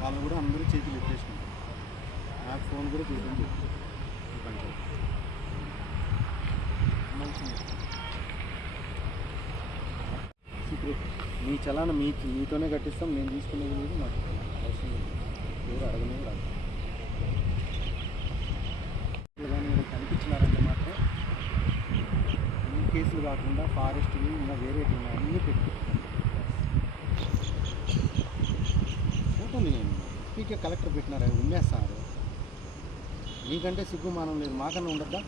వాళ్ళు కూడా అందరూ చేతులు ఎత్తేసుకుంటారు. నాకు ఫోన్ కూడా చూడండి. మీ చలాన మీతోనే కట్టిస్తాం. నేను తీసుకునేది లేదు, మాకు అవసరం లేదు. ఎవరు అడగనే రాదు. కానీ కనిపించినారంటే మాత్రం ఈ కేసులు కాకుండా ఫారెస్ట్ని ఇంకా వేరే అన్నీ పెట్టి నేను స్పీకే కలెక్టర్ పెట్టినారు, అవి ఉమ్మేస్తున్నారు. మీకంటే సిగ్గుమానం లేదు, మాకన్నా ఉండద్దా?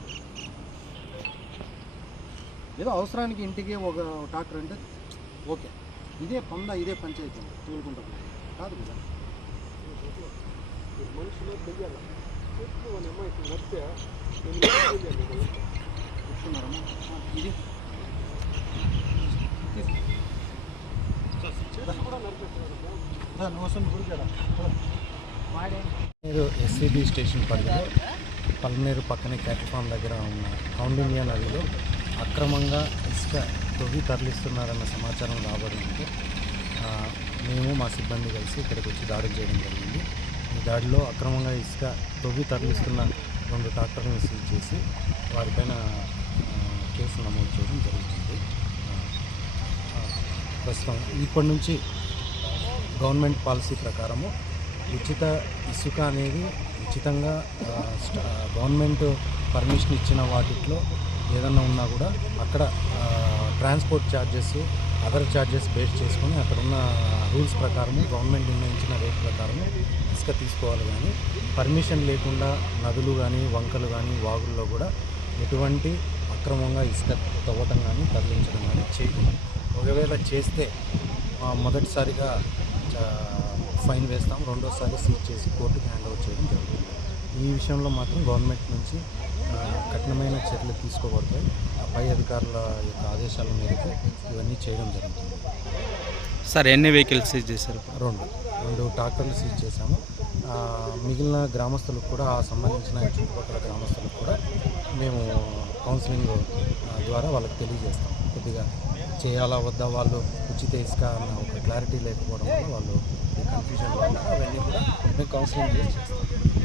ఏదో అవసరానికి ఇంటికి ఒక ట్రాక్టర్ అంటే ఓకే, ఇదే ఇదే పంచాయతీ తోలుకుంటుంది కాదు కదా. మనుషులు తెలియాలి కూర్చున్నారమ్మా. ఇది మీరు ఎస్సీబీ స్టేషన్ పరిధిలో పల్మనేరు పక్కనే క్యాట్ ఫామ్ దగ్గర ఉన్న కౌండిన్యా నదిలో అక్రమంగా ఇసుక తవ్వి తరలిస్తున్నారన్న సమాచారం రాబడింది. మేము మా సిబ్బంది కలిసి ఇక్కడికి వచ్చి దాడులు చేయడం జరిగింది. ఈ దాడిలో అక్రమంగా ఇసుక తవ్వి తరలిస్తున్న 2 ట్రాక్టర్లను సీజ్ చేసి వారిపైన కేసు నమోదు చేయడం జరుగుతుంది. ప్రస్తుతం ఇప్పటి నుంచి గవర్నమెంట్ పాలసీ ప్రకారము ఉచిత ఇసుక అనేది ఉచితంగా గవర్నమెంట్ పర్మిషన్ ఇచ్చిన వాటిలో ఏదన్నా ఉన్నా కూడా అక్కడ transport charges, other charges base చేసుకొని అక్కడ ఉన్న రూల్స్ ప్రకారము గవర్నమెంట్ నిర్ణయించిన రేట్ ప్రకారము ఇసుక తీసుకోవాలి. కానీ పర్మిషన్ లేకుండా నదులు కానీ వంకలు కానీ వాగుల్లో కూడా ఎటువంటి అక్రమంగా ఇసుక తవ్వటం కానీ తరలించడం కానీ చేయకూడదు. ఒకవేళ చేస్తే మొదటిసారిగా ఫైన్ వేస్తాం, రెండోసారి సీజ్ చేసి కోర్టుకి హ్యాండ్ ఓవర్ చేయడం జరుగుతుంది. ఈ విషయంలో మాత్రం గవర్నమెంట్ నుంచి కఠినమైన చర్యలు తీసుకోబడతాయి. పై అధికారుల యొక్క ఆదేశాల మేరకు ఇవన్నీ చేయడం జరుగుతుంది. సార్ ఎన్ని వెహికల్స్ సీజ్ చేశారు? 2 ట్రాక్టర్లు సీజ్ చేశాము. మిగిలిన గ్రామస్తులకు కూడా సంబంధించిన చుట్టుపక్కల గ్రామస్తులకు కూడా మేము కౌన్సిలింగ్ ద్వారా వాళ్ళకి తెలియజేస్తాం. కొద్దిగా చేయాలా వద్దా, వాళ్ళు ఉచిత ఇసుక అన్న ఒక క్లారిటీ లేకపోవడం వల్ల వాళ్ళు కన్ఫ్యూజన్లో ఉన్నారు. అవన్నీ కూడా మేము కౌన్సిలింగ్ చేసి చేస్తాం.